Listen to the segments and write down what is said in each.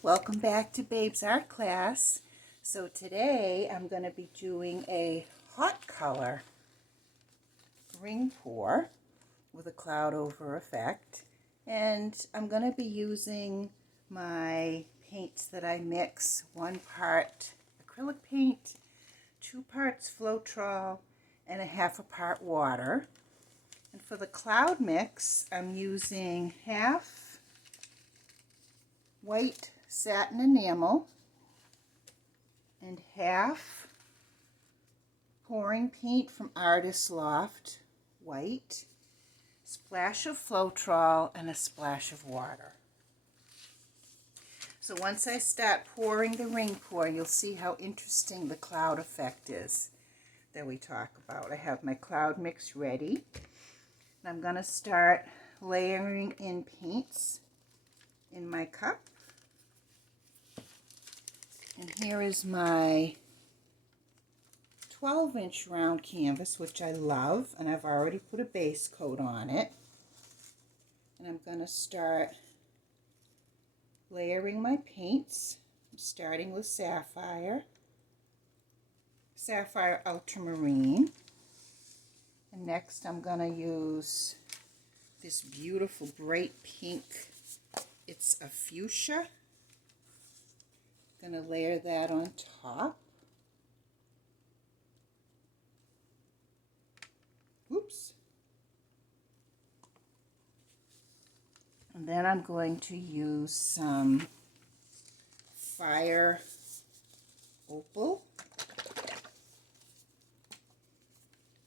Welcome back to Babe's Art Class. So today I'm going to be doing a hot color ring pour with a cloud over effect. And I'm going to be using my paints that I mix, 1 part acrylic paint, 2 parts floetrol, and 1/2 part water. And for the cloud mix, I'm using half white satin enamel and half pouring paint from Artist Loft, white, splash of floetrol, and a splash of water. So once I start pouring the ring pour, you'll see how interesting the cloud effect is that we talk about. I have my cloud mix ready. And I'm going to start layering in paints in my cup. And here is my 12-inch round canvas, which I love, and I've already put a base coat on it. And I'm going to start layering my paints. I'm starting with sapphire, sapphire ultramarine, and next I'm going to use this beautiful bright pink. It's a fuchsia. I'm going to layer that on top. Oops. And then I'm going to use some fire opal.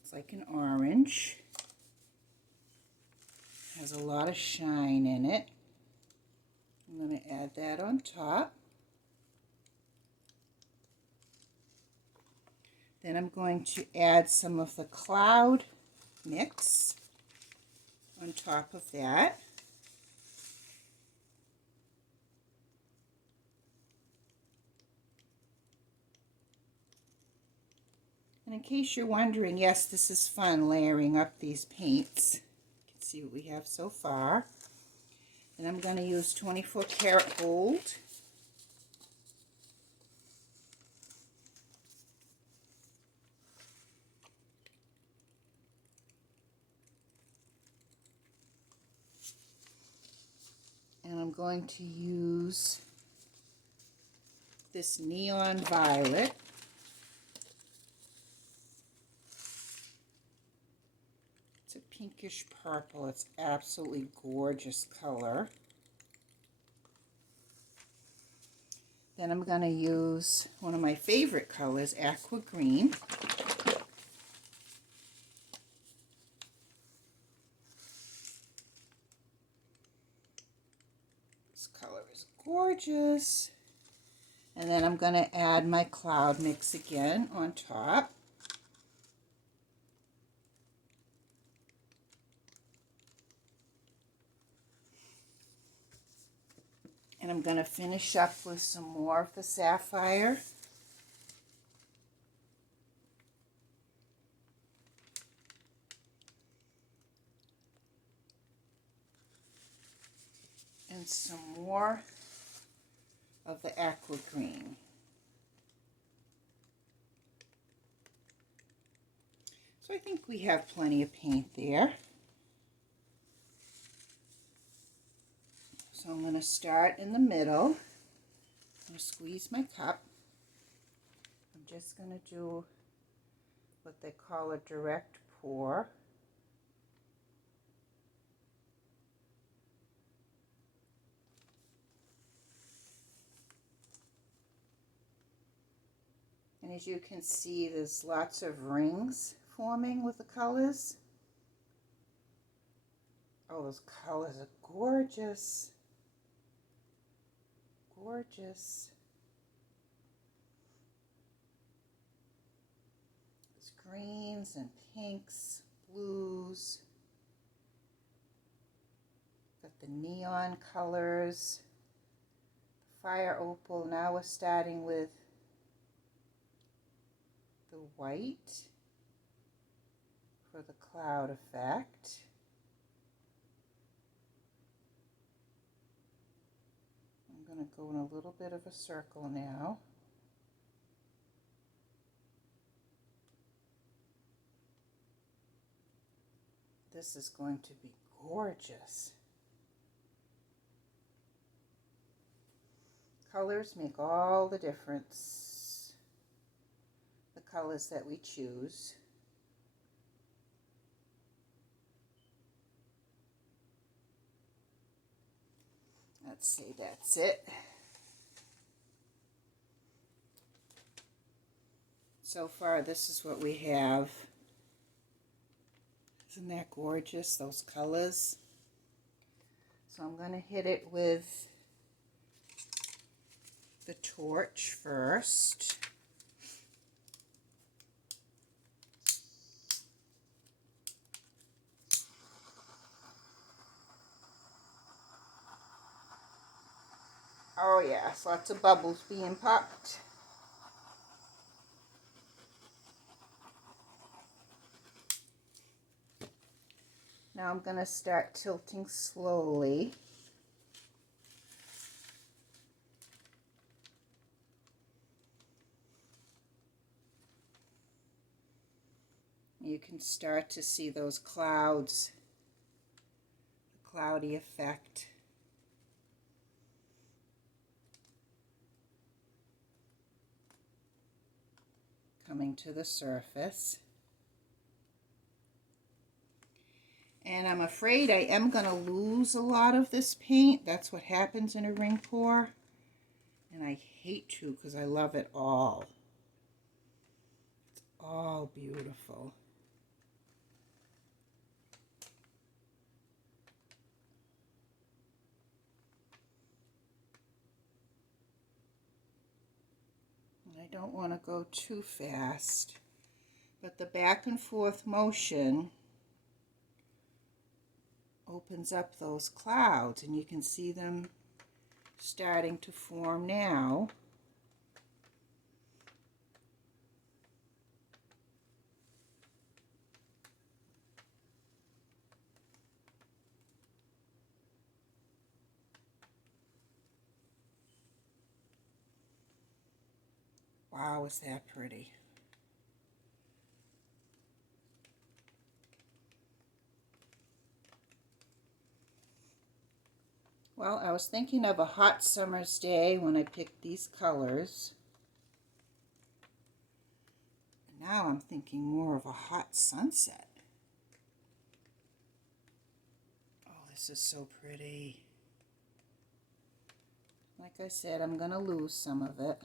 It's like an orange. Has a lot of shine in it. I'm going to add that on top. Then I'm going to add some of the cloud mix on top of that. And in case you're wondering, yes, this is fun layering up these paints. You can see what we have so far. And I'm going to use 24 karat gold. And I'm going to use this neon violet. It's a pinkish purple. It's absolutely gorgeous color. Then I'm going to use one of my favorite colors, aqua green. This color is gorgeous. And then I'm going to add my cloud mix again on top. And I'm going to finish up with some more of the sapphire. And some more of the aqua green. So I think we have plenty of paint there. So I'm going to start in the middle. I'm going to squeeze my cup. I'm just going to do what they call a direct pour. And as you can see, there's lots of rings forming with the colors. Oh, those colors are gorgeous. Gorgeous. There's greens and pinks, blues. Got the neon colors, fire opal. Now we're starting with the white for the cloud effect. I'm I'm going to go in a little bit of a circle now. This is going to be gorgeous. Colors make all the difference. The colors that we choose. Let's see, that's it. So far, this is what we have. Isn't that gorgeous, those colors? So I'm going to hit it with the torch first. Oh yes, lots of bubbles being popped. Now I'm going to start tilting slowly. You can start to see those clouds, the cloudy effect. Coming to the surface. And I'm afraid I am going to lose a lot of this paint. That's what happens in a ring pour. And I hate to because I love it all. It's all beautiful. And I don't want to go too fast. But the back and forth motion opens up those clouds, and you can see them starting to form now. Wow, is that pretty? Well, I was thinking of a hot summer's day when I picked these colors. Now I'm thinking more of a hot sunset. Oh, this is so pretty. Like I said, I'm going to lose some of it.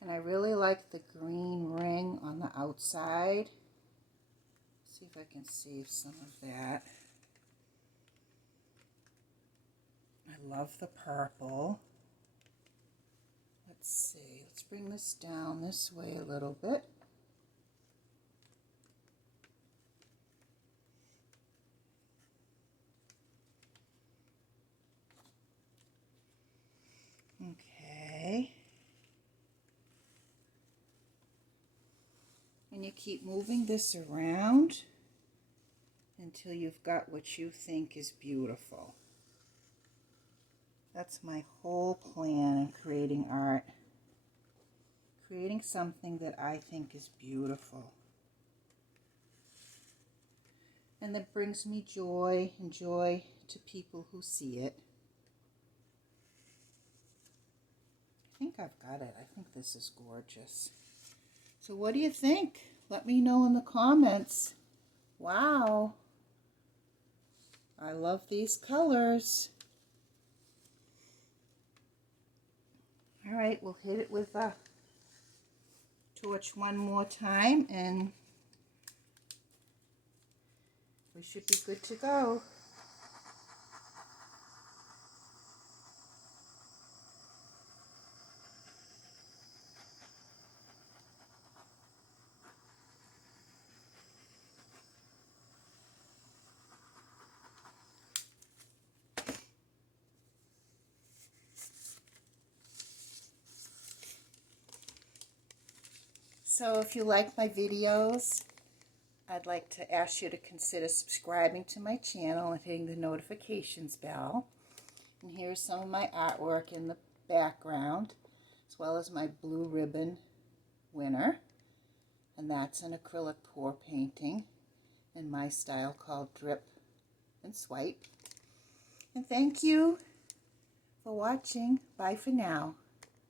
And I really like the green ring on the outside. Let's see if I can save some of that. I love the purple. Let's see, let's bring this down this way a little bit. Okay. And you keep moving this around until you've got what you think is beautiful. That's my whole plan in creating art. Creating something that I think is beautiful. And that brings me joy and joy to people who see it. I think I've got it. I think this is gorgeous. So what do you think? Let me know in the comments. Wow. I love these colors. All right, we'll hit it with a torch one more time and we should be good to go. So if you like my videos, I'd like to ask you to consider subscribing to my channel and hitting the notifications bell. And here's some of my artwork in the background, as well as my blue ribbon winner. And that's an acrylic pour painting in my style called Drip and Swipe. And thank you for watching. Bye for now.